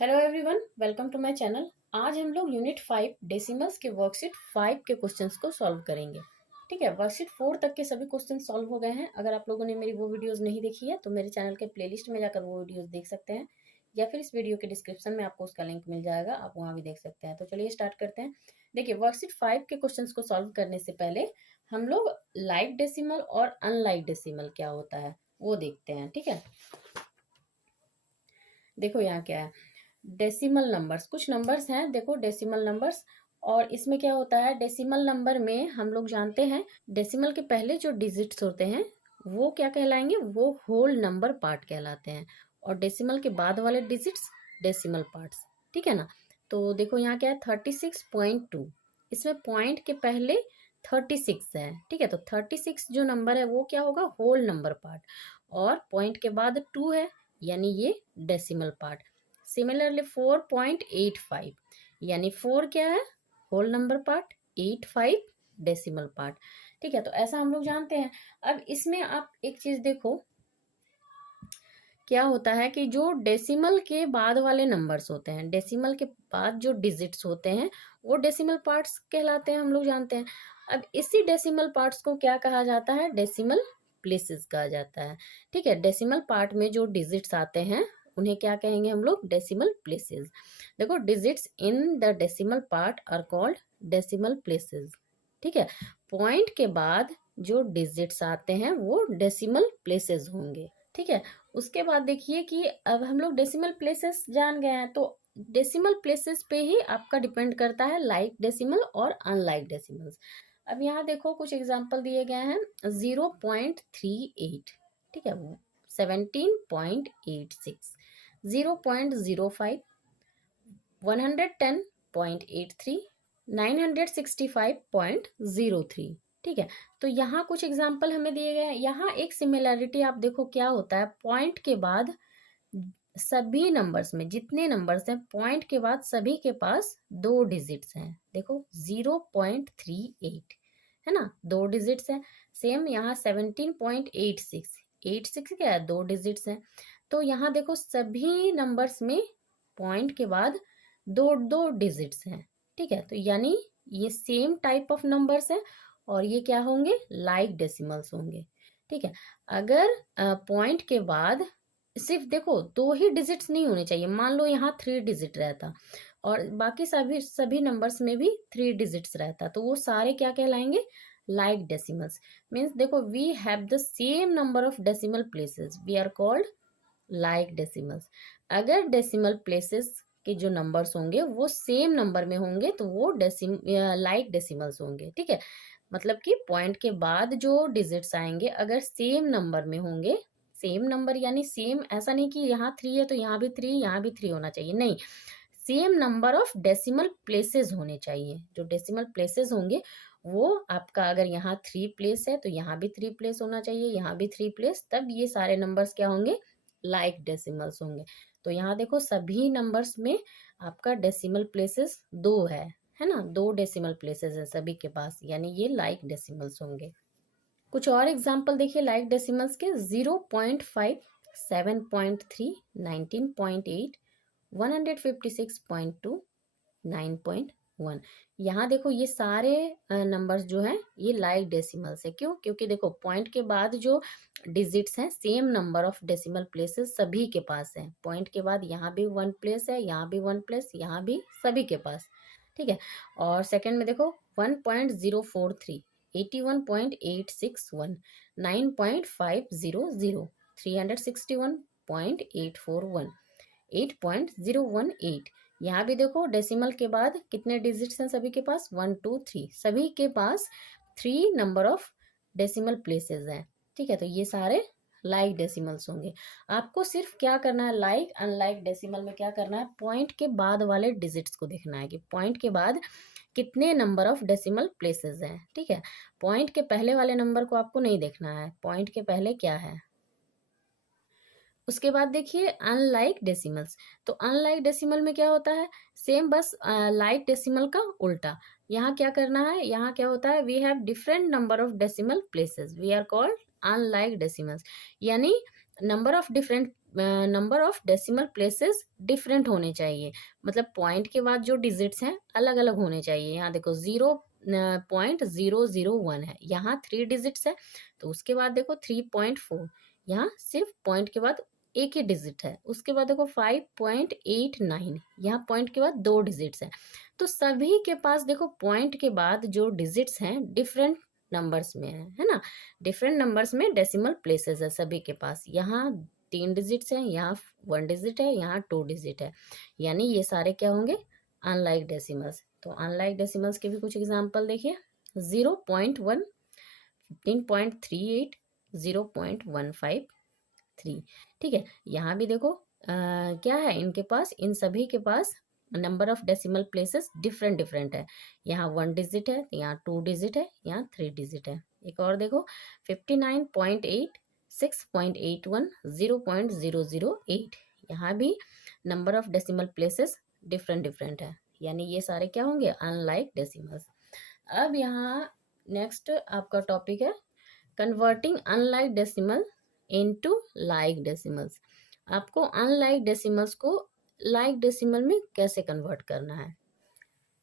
Hello everyone, welcome to my channel. आज हम लोग यूनिट 5 डेसिमल्स के वर्कशीट 5 के क्वेश्चंस को सॉल्व करेंगे। ठीक है, वर्कशीट 4 तक के सभी क्वेश्चन सॉल्व हो गए हैं। अगर आप लोगों ने मेरी वो वीडियोस नहीं देखी है तो मेरे चैनल के प्लेलिस्ट में जाकर वो वीडियोस देख सकते हैं, या फिर इस वीडियो के डिस्क्रिप्शन में आपको उसका लिंक मिल जाएगा, आप वहाँ भी देख सकते हैं। तो चलिए स्टार्ट करते हैं। देखिए, वर्कशीट 5 के क्वेश्चन को सॉल्व करने से पहले हम लोग लाइक डेसिमल और अनलाइक डेसिमल क्या होता है वो देखते हैं। ठीक है, देखो यहाँ क्या है। डेसिमल नंबर्स, कुछ नंबर्स हैं, देखो डेसिमल नंबर्स। और इसमें क्या होता है, डेसिमल नंबर में हम लोग जानते हैं डेसिमल के पहले जो डिजिट्स होते हैं वो क्या कहलाएंगे, वो होल नंबर पार्ट कहलाते हैं। और डेसिमल के बाद वाले डिजिट्स डेसिमल पार्ट्स। ठीक है ना। तो देखो यहाँ क्या है, 36.2। इसमें पॉइंट के पहले 36 है। ठीक है, तो 36 जो नंबर है वो क्या होगा, होल नंबर पार्ट। और पॉइंट के बाद 2 है, यानी ये डेसिमल पार्ट। सिमिलरली 4.85, यानी 4 क्या है, whole number part, 85 decimal part. ठीक है, तो ऐसा हम लोग जानते हैं। अब इसमें आप एक चीज देखो, क्या होता है कि जो डेसिमल के बाद वाले नंबर्स होते हैं, डेसिमल के बाद जो डिजिट्स होते हैं वो डेसिमल पार्ट्स कहलाते हैं, हम लोग जानते हैं। अब इसी डेसिमल पार्ट्स को क्या कहा जाता है, डेसिमल प्लेसेस कहा जाता है। ठीक है, डेसिमल पार्ट में जो डिजिट्स आते हैं उन्हें क्या कहेंगे हम लोग, डेसिमल प्लेसेस। देखो, digits in the decimal part are called decimal places. ठीक है, पॉइंट के बाद जो डिजिट्स आते हैं वो डेसिमल प्लेसेस होंगे। ठीक है, उसके बाद देखिए कि अब हम लोग डेसिमल प्लेसेस जान गए हैं, तो डेसिमल प्लेसेस पे ही आपका डिपेंड करता है लाइक डेसिमल और अनलाइक डेसिमल्स। अब यहाँ देखो कुछ एग्जांपल दिए गए हैं। 0.38, ठीक है, 17.86, 0.05, 110.83, 965.03। ठीक है, तो यहाँ कुछ एग्जाम्पल हमें दिए गए हैं। यहाँ एक सिमिलैरिटी आप देखो, क्या होता है, पॉइंट के बाद सभी नंबर्स में जितने नंबर्स हैं, पॉइंट के बाद सभी के पास दो डिजिट्स हैं। देखो 0.38 है ना, दो डिजिट्स हैं। सेम यहाँ 17.86, 86 क्या है, दो डिजिट्स हैं। तो यहाँ देखो सभी नंबर्स में पॉइंट के बाद दो दो डिजिट्स हैं। ठीक है, तो यानी ये सेम टाइप ऑफ नंबर्स हैं और ये क्या होंगे, लाइक डेसिमल्स होंगे। ठीक है, अगर पॉइंट के बाद सिर्फ देखो दो ही डिजिट्स नहीं होने चाहिए, मान लो यहाँ 3 डिजिट रहता और बाकी सभी सभी नंबर्स में भी 3 डिजिट्स रहता, तो वो सारे क्या कहलाएंगे, लाइक डेसिमल्स। मीन्स देखो, we have the same number of decimal places, we are called like decimals. अगर डेसिमल प्लेसेस के जो नंबर्स होंगे वो सेम नंबर में होंगे तो वो लाइक डेसिमल्स होंगे। ठीक है, मतलब कि पॉइंट के बाद जो डिजिट्स आएंगे अगर सेम नंबर में होंगे, सेम नंबर यानी सेम, ऐसा नहीं कि यहाँ 3 है तो यहाँ भी 3, यहाँ भी 3 होना चाहिए, नहीं, same number of decimal places होने चाहिए। जो डेसिमल प्लेसेस होंगे वो आपका, अगर यहाँ 3 प्लेस है तो यहाँ भी 3 प्लेस होना चाहिए, यहाँ भी 3 प्लेस, तब ये सारे नंबर्स क्या होंगे, लाइक डेसिमल्स होंगे। तो यहाँ देखो सभी नंबर्स में आपका डेसिमल प्लेसेस 2 है ना, 2 डेसिमल प्लेसेस है सभी के पास, यानी ये लाइक डेसिमल्स होंगे। कुछ और एग्जाम्पल देखिए लाइक डेसिमल्स के। 0.5, 7.3, 19.8, 156.2, 9.1। यहाँ देखो ये सारे नंबर्स जो हैं ये लाइक डेसिमल्स है। क्यों, क्योंकि देखो पॉइंट के बाद जो डिजिट्स हैं same number of decimal places सभी के पास है। पॉइंट के बाद यहाँ भी 1 प्लेस है, यहाँ भी 1 प्लेस, यहाँ भी सभी के पास। ठीक है, और सेकंड में देखो 1.043, 81.861, 9.500, 361.841, 8.018। यहाँ भी देखो डेसिमल के बाद कितने डिजिट्स हैं सभी के पास, 1 2 3, सभी के पास 3 नंबर ऑफ डेसिमल प्लेसेस हैं। ठीक है, तो ये सारे लाइक डेसिमल्स होंगे। आपको सिर्फ क्या करना है, लाइक अनलाइक डेसिमल में क्या करना है, पॉइंट के बाद वाले डिजिट्स को देखना है कि पॉइंट के बाद कितने नंबर ऑफ डेसिमल प्लेसेस हैं। ठीक है, पॉइंट के पहले वाले नंबर को आपको नहीं देखना है, पॉइंट के पहले क्या है। उसके बाद देखिए अनलाइक डेसिमल्स। तो अनलाइक डेसिमल में क्या होता है, सेम, बस लाइक डेसिमल का उल्टा। यहाँ क्या करना है, यहाँ क्या होता है, we have different number of decimal places, we are called unlike decimals. यानी number of different number of decimal places different होने चाहिए, मतलब पॉइंट के बाद जो डिजिट्स हैं अलग अलग होने चाहिए। यहाँ देखो 0.001 है, यहाँ 3 डिजिट्स है, तो उसके बाद देखो 3.4, यहाँ सिर्फ पॉइंट के बाद एक ही डिजिट है। उसके बाद देखो 5.89, यहाँ पॉइंट के बाद 2 डिजिट्स है। तो सभी के पास देखो पॉइंट के बाद जो डिजिट्स हैं डिफरेंट नंबर्स में है ना, डिफरेंट नंबर्स में डेसिमल प्लेसेस है सभी के पास। यहाँ 3 डिजिट्स हैं, यहाँ 1 डिजिट है, यहाँ 2 डिजिट है, यानी ये सारे क्या होंगे, अनलाइक डेसिमल्स। तो अनलाइक डेसिमल्स के भी कुछ एग्जांपल देखिए, 0.1, 15.38, 0.153। ठीक है, यहाँ भी देखो क्या है, इनके पास, इन सभी के पास number of decimal places different different है। यहाँ 1 डिजिट है, यहाँ 2 डिजिट है, यहाँ 3 डिजिट है। एक और देखो 59.8, 6.81, 0.008, यहाँ भी number of decimal places different different है, यानी ये सारे क्या होंगे, अनलाइक डेसिमल्स। अब यहाँ नेक्स्ट आपका टॉपिक है converting unlike decimal into like decimals. आपको अनलाइक डेसिमल्स को लाइक डेसिमल में कैसे कन्वर्ट करना है।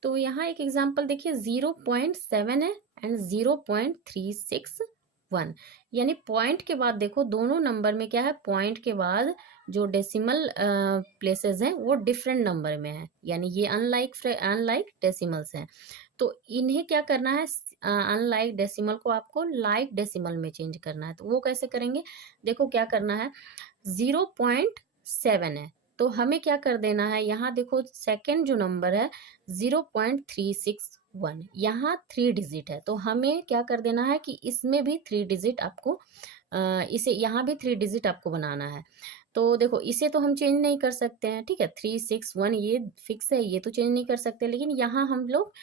तो यहाँ एक एग्जांपल देखिए, 0.7 है एंड 0.361, यानी पॉइंट के बाद देखो दोनों नंबर में क्या है, पॉइंट के बाद जो डेसिमल प्लेसेस हैं वो डिफरेंट नंबर में है, यानी ये अनलाइक डेसिमल्स हैं। तो इन्हें क्या करना है, अनलाइक डेसिमल को आपको लाइक डेसिमल में चेंज करना है। तो वो कैसे करेंगे, देखो क्या करना है, 0.7 है, तो हमें क्या कर देना है, यहाँ देखो सेकेंड जो नंबर है 0.361, यहाँ 3 डिजिट है, तो हमें क्या कर देना है कि इसमें भी 3 डिजिट आपको इसे यहाँ भी 3 डिजिट आपको बनाना है। तो देखो इसे तो हम चेंज नहीं कर सकते हैं, ठीक है, 361 ये फिक्स है, ये तो चेंज नहीं कर सकते, लेकिन यहाँ हम लोग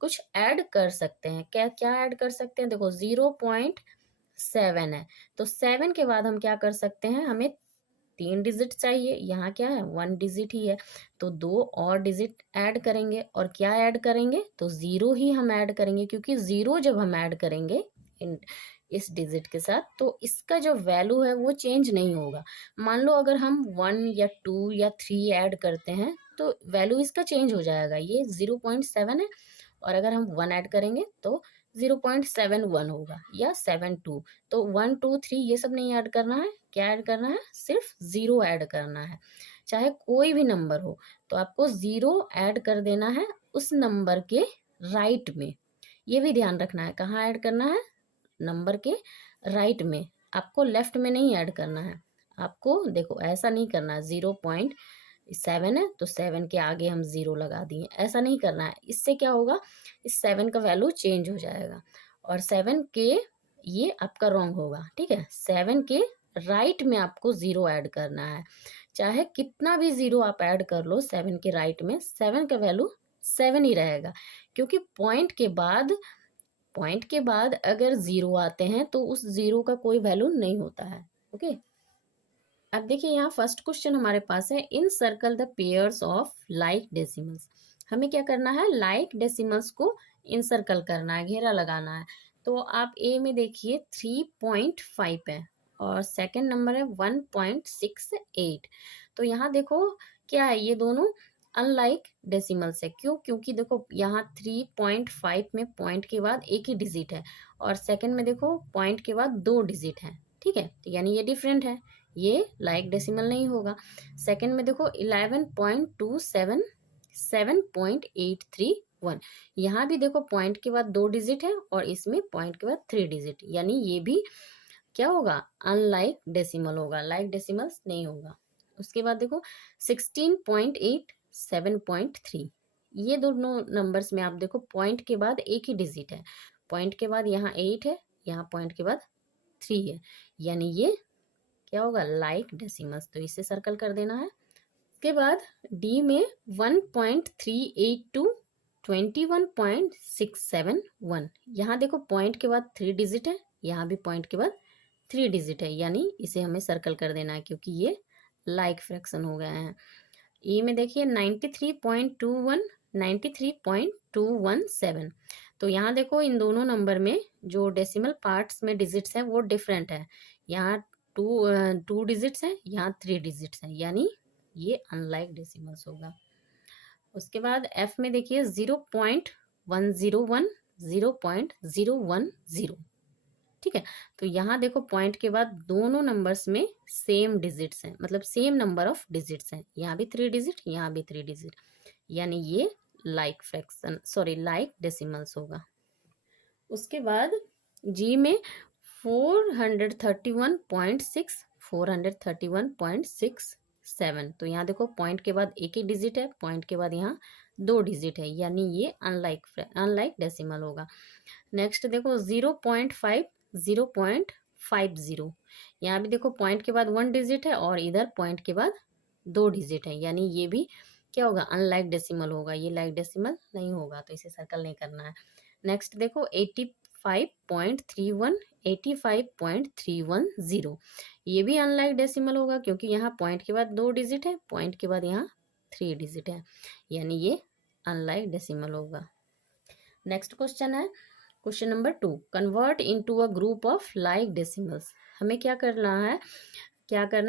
कुछ ऐड कर सकते हैं। क्या क्या ऐड कर सकते हैं, देखो 0.7 है, तो 7 के बाद हम क्या कर सकते हैं, हमें 3 डिजिट चाहिए, यहाँ क्या है 1 डिजिट ही है, तो 2 और डिजिट ऐड करेंगे, और क्या ऐड करेंगे, तो 0 ही हम ऐड करेंगे, क्योंकि 0 जब हम ऐड करेंगे इस डिजिट के साथ तो इसका जो वैल्यू है वो चेंज नहीं होगा। मान लो अगर हम 1 या 2 या 3 ऐड करते हैं तो वैल्यू इसका चेंज हो जाएगा, ये 0.7 है, और अगर हम 1 ऐड करेंगे तो 0.71 होगा या 72। तो 1 2 3 ये सब नहीं ऐड करना है, क्या ऐड करना है, सिर्फ 0 ऐड करना है, चाहे कोई भी नंबर हो, तो आपको 0 ऐड कर देना है उस नंबर के राइट में। ये भी ध्यान रखना है, कहाँ ऐड करना है, नंबर के राइट में, आपको लेफ्ट में नहीं ऐड करना है। आपको देखो ऐसा नहीं करना है, 0.7 है तो 7 के आगे हम 0 लगा दिए, ऐसा नहीं करना है, इससे क्या होगा, इस 7 का वैल्यू चेंज हो जाएगा, और 7 के ये आपका रॉन्ग होगा, ठीक है, 7 के राइट में आपको 0 ऐड करना है, चाहे कितना भी 0 आप ऐड कर लो 7 के राइट में, 7 का वैल्यू 7 ही रहेगा, क्योंकि पॉइंट के बाद अगर 0 आते हैं तो उस 0 का कोई वैल्यू नहीं होता है। ओके, अब देखिए यहाँ फर्स्ट क्वेश्चन हमारे पास है, encircle the pairs of like decimals. हमें क्या करना है, लाइक डेसिमल्स को इन सर्कल करना है, घेरा लगाना है। तो आप ए में देखिए 3.5 है, और सेकंड नंबर है 1.68। तो यहाँ देखो क्या है, ये दोनों अनलाइक डेसिमल्स है, क्यों, क्योंकि देखो यहाँ 3.5 में पॉइंट के बाद एक ही डिजिट है, और सेकंड में देखो पॉइंट के बाद 2 डिजिट है, ठीक है, तो यानी ये डिफरेंट है, ये लाइक डेसिमल नहीं होगा। सेकंड में देखो 11.27, 7.831, यहाँ भी देखो पॉइंट के बाद 2 डिजिट है, और इसमें पॉइंट के बाद 3 डिजिट, यानी ये भी क्या होगा, अनलाइक डेसिमल होगा, लाइक डेसिमल्स नहीं होगा। उसके बाद देखो 16.8, 7.3, ये दोनों नंबर्स में आप देखो पॉइंट के बाद एक ही डिजिट है, पॉइंट के बाद यहाँ 8 है, यहाँ पॉइंट के बाद 3 है, यानी ये क्या होगा, लाइक डेसिमल्स, तो इसे सर्कल कर देना है। उसके बाद डी में 1.382, 21.671, यहाँ देखो पॉइंट के बाद 3 डिजिट है, यहाँ भी पॉइंट के बाद 3 डिजिट है, यानी इसे हमें सर्कल कर देना है, क्योंकि ये लाइक फ्रैक्शन हो गए हैं। ई में देखिए 93.21, 93.217, तो यहाँ देखो इन दोनों नंबर में जो डेसिमल पार्ट्स में डिजिट्स हैं वो डिफरेंट है, यहाँ टू डिजिट्स हैं, यहाँ 3 डिजिट्स हैं, यानी ये अनलाइक डेसिमल्स होगा। उसके बाद एफ में देखिए 0.101, 0.010, ठीक है। तो यहाँ देखो पॉइंट के बाद दोनों नंबर्स में सेम डिजिट्स हैं, मतलब सेम नंबर ऑफ डिजिट्स हैं, यहाँ भी 3 डिजिट, यहाँ भी 3 डिजिट, यानी ये like fraction, sorry like decimals होगा। उसके बाद जी में 431.6, 431.67, तो यहाँ देखो पॉइंट के बाद एक ही डिजिट है, पॉइंट के बाद यहाँ 2 डिजिट है, यानी ये अनलाइक डेसिमल होगा। नेक्स्ट देखो 0.5, 0.50, यहाँ भी देखो पॉइंट के बाद 1 डिजिट है और इधर पॉइंट के बाद 2 डिजिट है, यानी ये भी क्या होगा, अनलाइक डेसिमल होगा, ये लाइक डेसिमल नहीं होगा, तो इसे सर्कल नहीं करना है। नेक्स्ट देखो 85.31, 85.310, ये भी अनलाइक डेसिमल होगा, क्योंकि यहाँ पॉइंट के बाद 2 डिजिट है, पॉइंट के बाद यहाँ 3 डिजिट है, यानी ये अनलाइक डेसिमल होगा। नेक्स्ट क्वेश्चन है question number 2, convert into a group of like decimals. हमें क्या करना है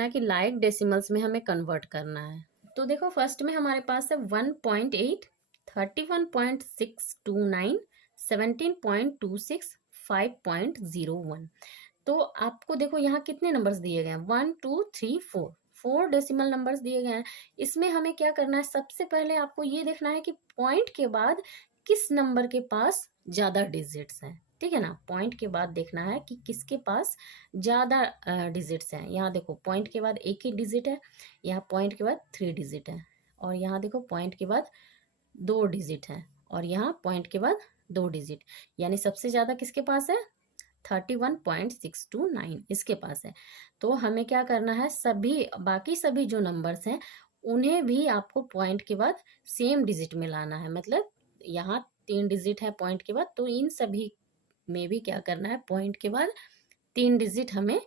कि लाइक डेसिमल्स में हमें कन्वर्ट करना है। तो देखो फर्स्ट में हमारे पास है 1.8, 31.629, 17.26, 5.01। तो आपको देखो यहाँ कितने नंबर्स दिए गए हैं, 1 2 3 4, 4 डेसिमल नंबर्स दिए गए हैं। इसमें हमें क्या करना है, सबसे पहले आपको ये देखना है कि पॉइंट के बाद किस नंबर के पास ज़्यादा डिजिट्स हैं, ठीक है ना। पॉइंट के बाद देखना है कि किसके पास ज़्यादा डिजिट्स हैं। यहाँ देखो पॉइंट के बाद एक ही डिजिट है, यहाँ पॉइंट के बाद 3 डिजिट है, और यहाँ देखो पॉइंट के बाद 2 डिजिट है, और यहाँ पॉइंट के बाद 2 डिजिट, यानी सबसे ज़्यादा किसके पास है, 31.629 इसके पास है। तो हमें क्या करना है, बाकी सभी जो नंबर्स हैं उन्हें भी आपको पॉइंट के बाद सेम डिजिट में लाना है। मतलब यहाँ 3 डिजिट है पॉइंट के बाद, तो इन सभी में भी क्या करना है, पॉइंट के बाद 3 डिजिट हमें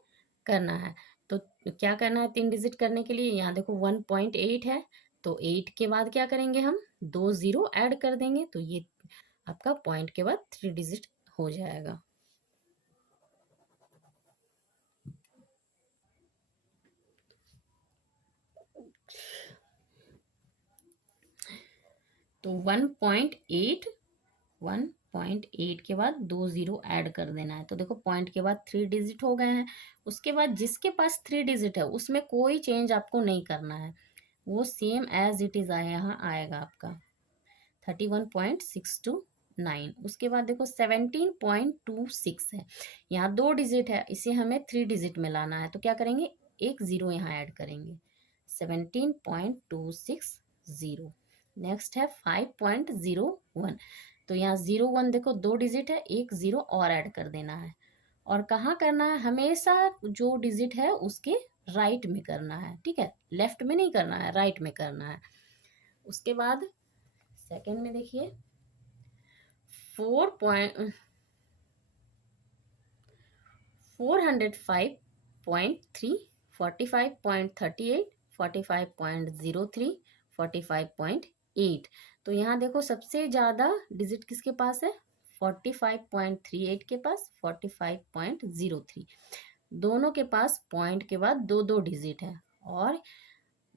करना है। तो क्या करना है 3 डिजिट करने के लिए, यहाँ देखो 1.8 है, तो 8 के बाद क्या करेंगे, हम 2 0 ऐड कर देंगे, तो ये आपका पॉइंट के बाद 3 डिजिट हो जाएगा। तो 1.8 के बाद 2 0 ऐड कर देना है, तो देखो पॉइंट के बाद 3 डिजिट हो गए हैं। उसके बाद जिसके पास 3 डिजिट है उसमें कोई चेंज आपको नहीं करना है, वो सेम एज इट इज यहाँ आएगा आपका 31.629। उसके बाद देखो 17.26 है, यहाँ 2 डिजिट है, इसे हमें 3 डिजिट में लाना है, तो क्या करेंगे, एक 0 यहाँ ऐड करेंगे, 17.260। नेक्स्ट है 5.01, तो यहाँ 01 देखो 2 डिजिट है, एक 0 और ऐड कर देना है, और कहाँ करना है, हमेशा जो डिजिट है उसके राइट में करना है, ठीक है, लेफ्ट में नहीं करना है, राइट में करना है। उसके बाद सेकंड में देखिए 405.38, 45.38, 45.03, 45.8। तो यहाँ देखो सबसे ज़्यादा डिजिट किसके पास है, 45.38 के पास, 45.03, दोनों के पास पॉइंट के बाद 2 2 डिजिट है, और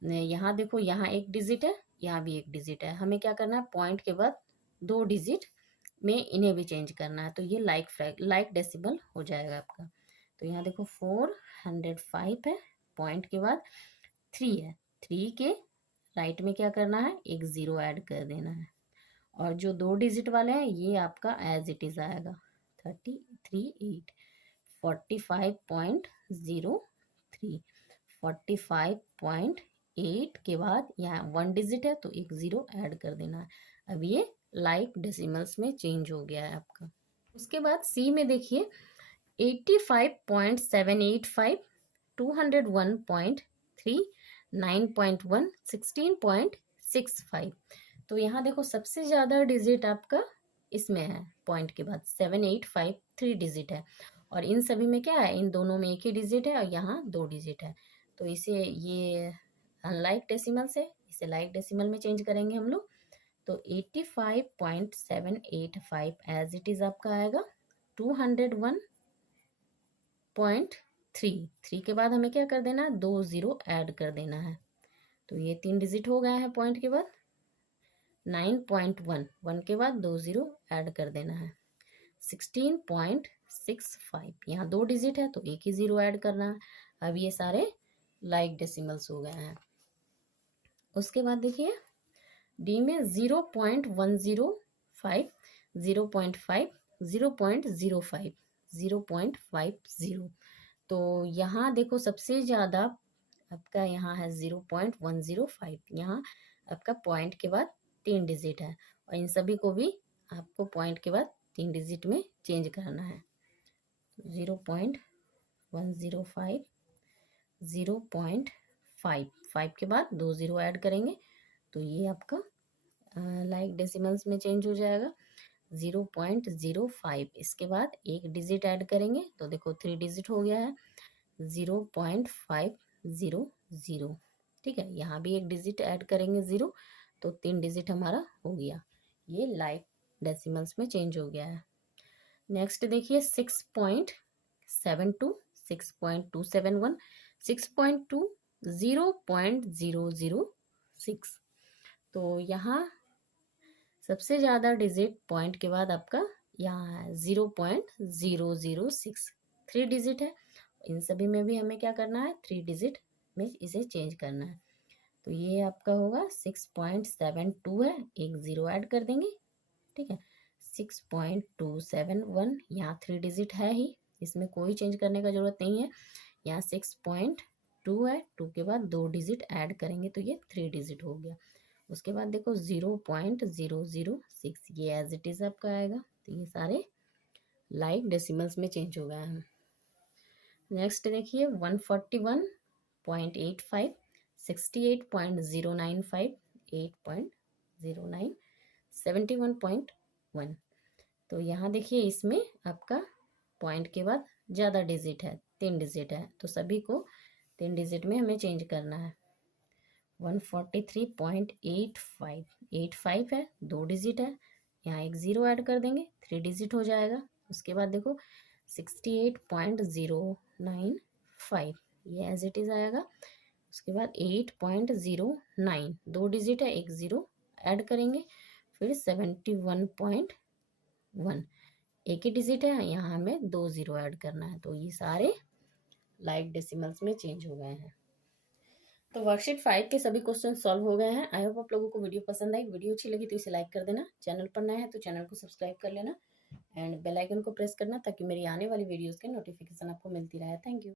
यहाँ देखो यहाँ एक डिजिट है, यहाँ भी एक डिजिट है, हमें क्या करना है, पॉइंट के बाद 2 डिजिट में इन्हें भी चेंज करना है, तो ये लाइक डेसिमल हो जाएगा आपका। तो यहाँ देखो 405 है, पॉइंट के बाद 3 है, 3 के राइट में क्या करना है, एक 0 ऐड कर देना है, और जो 2 डिजिट वाले हैं ये आपका एज इट इज आएगा 338, 45.03, 45.8 के बाद यहाँ 1 डिजिट है, तो एक 0 ऐड कर देना है। अब ये लाइक डेसिमल्स में चेंज हो गया है आपका। उसके बाद सी में देखिए 85.785, 201.3, 9.1, 16.65। तो यहाँ देखो सबसे ज़्यादा डिजिट आपका इसमें है, पॉइंट के बाद 785 3 डिजिट है, और इन सभी में क्या है, इन दोनों में एक ही डिजिट है और यहाँ 2 डिजिट है, तो इसे ये अनलाइक डेसिमल से इसे लाइक डेसिमल में चेंज करेंगे हम लोग। तो 85.785 एज इट इज़ आपका आएगा 201.3 थ्री के बाद हमें क्या कर देना है, 2 0 ऐड कर देना है। तो ये 3 डिजिट हो गया है पॉइंट के बाद। 9.1, 1 के बाद 2 0 ऐड कर देना है। 16.65, यहाँ 2 डिजिट है तो एक ही 0 ऐड करना है। अब ये सारे लाइक डेसिमल्स हो गए हैं। उसके बाद देखिए डी में 0.105, 0.5, 0.05, 0.50। तो यहाँ देखो सबसे ज़्यादा आपका यहाँ है 0.105। यहाँ आपका पॉइंट के बाद 3 डिजिट है और इन सभी को भी आपको पॉइंट के बाद 3 डिजिट में चेंज करना है। 0.105, 0.5 के बाद 2 0 ऐड करेंगे तो ये आपका लाइक डेसिमल्स में चेंज हो जाएगा। 0.05, इसके बाद एक डिजिट ऐड करेंगे तो देखो 3 डिजिट हो गया है। 0.500, ठीक है। यहाँ भी एक डिजिट ऐड करेंगे 0 तो 3 डिजिट हमारा हो गया। ये लाइक डेसिमल्स में चेंज हो गया है। नेक्स्ट देखिए 6.72, 6.271, 6.2, 0.006। तो यहाँ सबसे ज़्यादा डिजिट पॉइंट के बाद आपका यहाँ है 0.006, 3 डिजिट है। इन सभी में भी हमें क्या करना है, 3 डिजिट में इसे चेंज करना है। तो ये आपका होगा 6.72 है, एक 0 ऐड कर देंगे, ठीक है। 6.271, यहाँ 3 डिजिट है ही, इसमें कोई चेंज करने का जरूरत नहीं है। यहाँ 6.2 है, 2 के बाद 2 डिजिट ऐड करेंगे तो ये 3 डिजिट हो गया। उसके बाद देखो 0.006, ये एज इट इज आपका आएगा। तो ये सारे लाइक डेसिमल्स में चेंज हो गए हैं। नेक्स्ट देखिए 141.85, 68.095, 8.09, 71.1। तो यहाँ देखिए इसमें आपका पॉइंट के बाद ज़्यादा डिजिट है, 3 डिजिट है, तो सभी को 3 डिजिट में हमें चेंज करना है। 143.85, 85 है, 2 डिजिट है, यहाँ एक 0 ऐड कर देंगे, 3 डिजिट हो जाएगा। उसके बाद देखो 68.095, ये एज इट इज़ आएगा। उसके बाद 8.09, 2 डिजिट है, एक 0 ऐड करेंगे, फिर 71.1, एक ही डिजिट है, यहाँ हमें 2 0 ऐड करना है। तो ये सारे लाइक डेसिमल्स में चेंज हो गए हैं। तो वर्कशीट 5 के सभी क्वेश्चन सॉल्व हो गए हैं। आई होप आप लोगों को वीडियो पसंद आई। वीडियो अच्छी लगी तो इसे लाइक कर देना, चैनल पर नया है तो चैनल को सब्सक्राइब कर लेना एंड बेल आइकन को प्रेस करना ताकि मेरी आने वाली वीडियोस के नोटिफिकेशन आपको मिलती रहे। Thank you.